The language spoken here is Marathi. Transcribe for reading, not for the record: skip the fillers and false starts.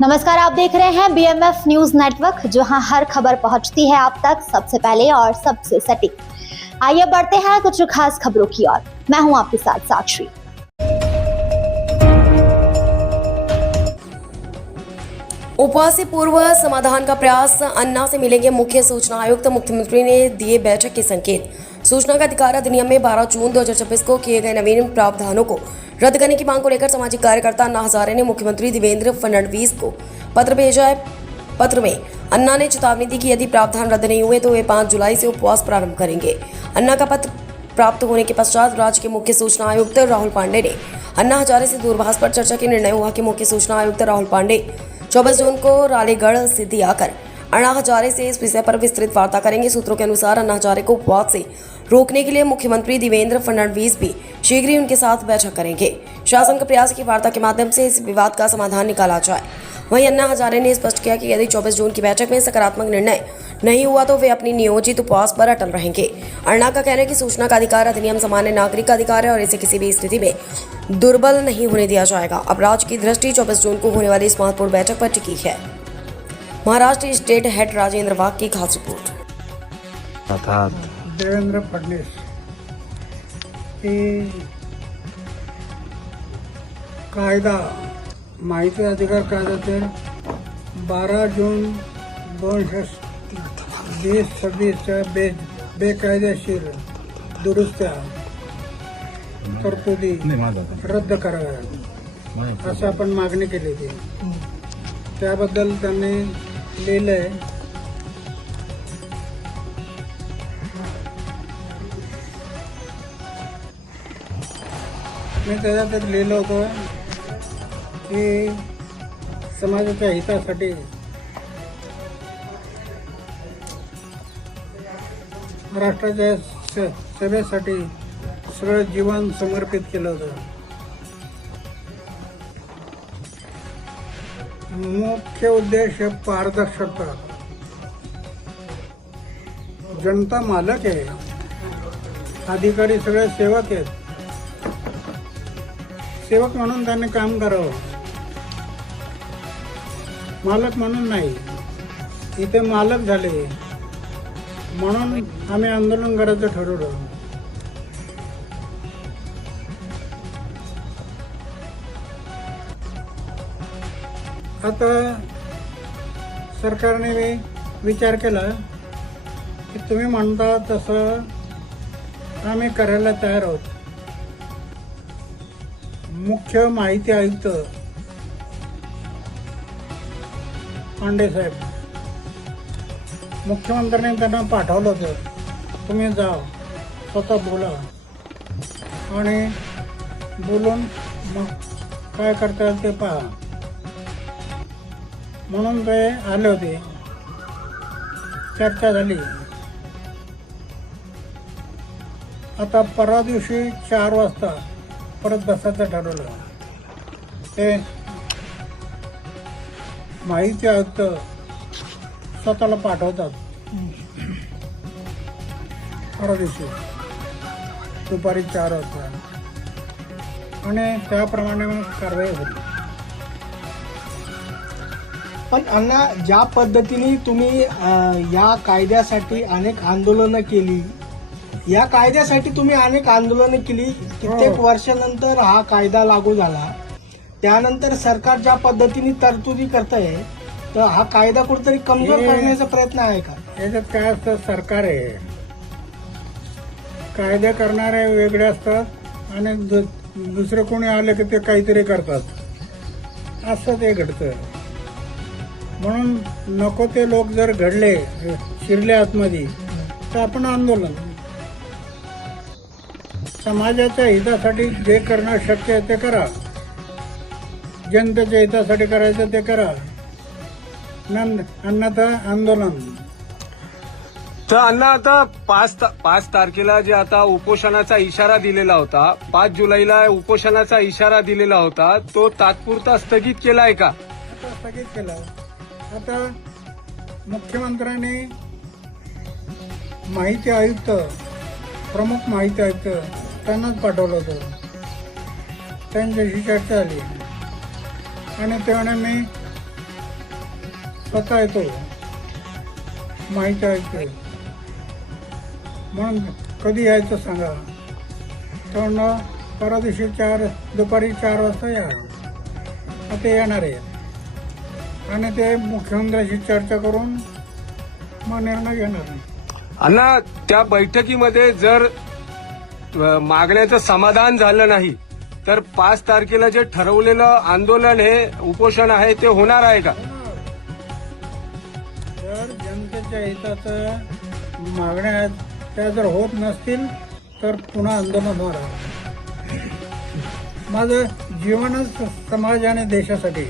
नमस्कार, आप देख रहे हैं BMF न्यूज नेटवर्क, जहां हर खबर पहुंचती है आप तक सबसे पहले और सबसे सटीक। आइए बढ़ते हैं कुछ खास खबरों की ओर। मैं हूं आपके साथ साक्षी। उपवास से पूर्व समाधान का प्रयास, अन्ना से मिलेंगे मुख्य सूचना आयुक्त। मुख्यमंत्री ने दिए बैठक के संकेत। सूचना का अधिकार अधिनियम में 12 जून 2026 को किए गए नवीन प्रावधानों को रद्द करने की मांग को लेकर सामाजिक कार्यकर्ता अन्ना हजारे ने मुख्यमंत्री देवेंद्र फडणवीस को पत्र भेजा है। पत्र में अन्ना ने चेतावनी दी कि यदि प्रावधान रद्द नहीं हुए तो वे 5 जुलाई से उपवास प्रारंभ करेंगे। अन्ना का पत्र प्राप्त होने के पश्चात राज्य के मुख्य सूचना आयुक्त राहुल पांडे ने अन्ना हजारे से दूरभाष पर चर्चा के निर्णय हुआ कि मुख्य सूचना आयुक्त राहुल पांडे 24 जून को रालेगढ़ सिद्धि आकर अन्ना हजारे से इस विषय पर विस्तृत वार्ता करेंगे। सूत्रों के अनुसार अन्ना हजारे को उपवास से रोकने के लिए मुख्यमंत्री देवेंद्र फडणवीस भी शीघ्र ही उनके साथ बैठक करेंगे। शासन का प्रयास की वार्ता के माध्यम से इस विवाद का समाधान निकाला जाए। वहीं अन्ना हजारे ने स्पष्ट किया कि यदि 24 जून की बैठक में सकारात्मक निर्णय नहीं हुआ तो वे अपनी नियोजित उपवास पर अटल रहेंगे। अन्ना का कहना है कि सूचना का अधिकार अधिनियम सामान्य नागरिक का अधिकार है और इसे किसी भी स्थिति में दुर्बल नहीं होने दिया जाएगा। अब राज्य की दृष्टि 24 जून को होने वाली इस महत्वपूर्ण बैठक पर टिकी है। महाराष्ट्र स्टेट हेड राजेंद्र वाघ की खास रिपोर्ट। देवेंद्र फडणवीस की कायदा माहिती अधिकार कायद्यातील 12 जून 2026च्या बेकायदेशीर दुरुस्त्या तरतुदी रद्द कराव्यात असं आपण मागणी केली होती। त्याबद्दल त्यांनी लिहिलंय, मी त्याच्यात लिहिलं होतं की समाजाच्या हितासाठी महाराष्ट्राच्या सेवेसाठी सगळं जीवन समर्पित केलं होतं। मुख्य उद्देश पारदर्शकता। जनता मालक आहे, अधिकारी सगळे सेवक आहेत। सेवक म्हणून त्यांनी काम करावं, मालक म्हणून नाही। इथे मालक झाले म्हणून आम्ही आंदोलन करायचं ठरवलं। आता सरकारने विचार केला की तुम्ही म्हणता तसं आम्ही करायला तयार आहोत। मुख्य माहिती आयुक्त पांडे साहेब, मुख्यमंत्र्यांनी त्यांना पाठवलं होतं, तुम्ही जा स्वतः बोला आणि बोलून मग काय करता येईल ते पहा म्हणून ते आले होते। चर्चा झाली। आता परवा दिवशी 4 वाजता परत बसायचं ठरवलं। ते माहिती आयुक्त स्वतःला पाठवतात परवा दिवशी दुपारी 4 वाजता आणि त्याप्रमाणे मग कारवाई होती। पण अण्णा, ज्या पद्धतीने तुम्ही या कायद्यासाठी अनेक आंदोलनं केली, या कायद्यासाठी तुम्ही अनेक आंदोलनं केली, कित्येक वर्षानंतर हा कायदा लागू झाला, त्यानंतर सरकार ज्या पद्धतीने तरतुदी करतंय तर हा कायदा कुठेतरी कमजोर करण्याचा प्रयत्न आहे का? याच्यात काय असतं, सरकार आहे, कायदे करणारे वेगळे असतात आणि दुसरे कोणी आले की ते काहीतरी करतात, असं ते घडतं। म्हणून नको ते लोक जर घडले, शिरले आतमध्ये, तर आपण आंदोलन समाजाच्या हितासाठी जे करणं शक्य आहे ते करा, जनतेच्या हितासाठी करायचं ते करा, अन्यथा आंदोलन। तर अण्णा, आता 5 तारखेला जे आता उपोषणाचा इशारा दिलेला होता, 5 जुलैला उपोषणाचा इशारा दिलेला होता, तो तात्पुरता स्थगित केलाय का? आता स्थगित केला। आता मुख्यमंत्र्यांनी माहिती आयुक्त, प्रमुख माहिती आयुक्त त्यांनाच पाठवलं होतं, त्यांच्याशी चर्चा झाली आणि ते म्हणे मी स्वतः येतो, माहिती आहे ते. म्हणून कधी यायचं सांगा. तर परवा दिवशी दुपारी 4 वाजता या. ते येणार आहेत आणि ते मुख्यमंत्र्यांशी चर्चा करून मग निर्णय घेणार. अण्णा, त्या बैठकीमध्ये जर मागण्याचं समाधान झालं नाही तर 5 तारखेला जे ठरवलेलं आंदोलन हे उपोषण आहे ते होणार आहे का? जर जनतेच्या हिताचं मागण्या त्या जर होत नसतील तर पुन्हा आंदोलन होणार. माझं जीवनच समाज आणि देशासाठी.